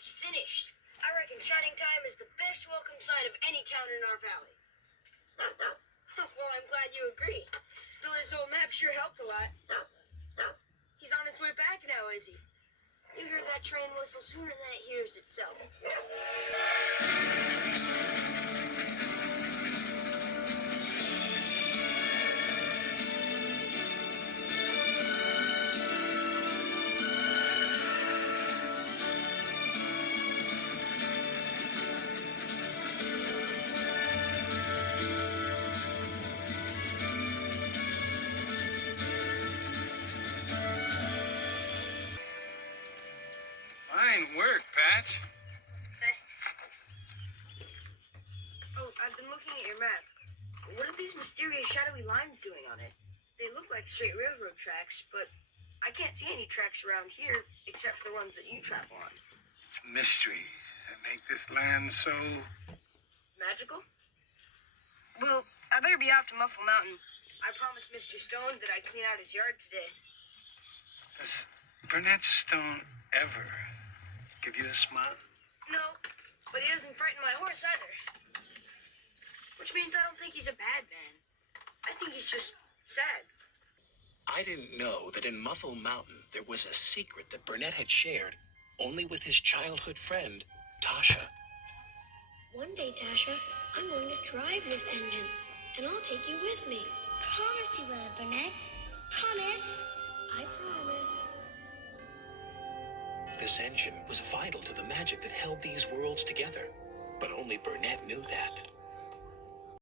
is finished. I reckon Shining Time is the best welcome sign of any town in our valley. Well, I'm glad you agree. Miller's old map sure helped a lot. He's on his way back now, is he? You hear that train whistle sooner than it hears itself. Fine work, Patch. Thanks. Oh, I've been looking at your map. What are these mysterious shadowy lines doing on it? They look like straight railroad tracks, but I can't see any tracks around here except for the ones that you travel on. It's mysteries that make this land so... Magical? Well, I better be off to Muffle Mountain. I promised Mr. Stone that I'd clean out his yard today. Does Burnett Stone ever give you a smile? No, but he doesn't frighten my horse either. Which means I don't think he's a bad man. I think he's just sad. I didn't know that in Muffle Mountain there was a secret that Burnett had shared only with his childhood friend, Tasha. One day, Tasha, I'm going to drive this engine, and I'll take you with me. Promise you will, Burnett. Promise. I promise. This engine was vital to the magic that held these worlds together, but only Burnett knew that.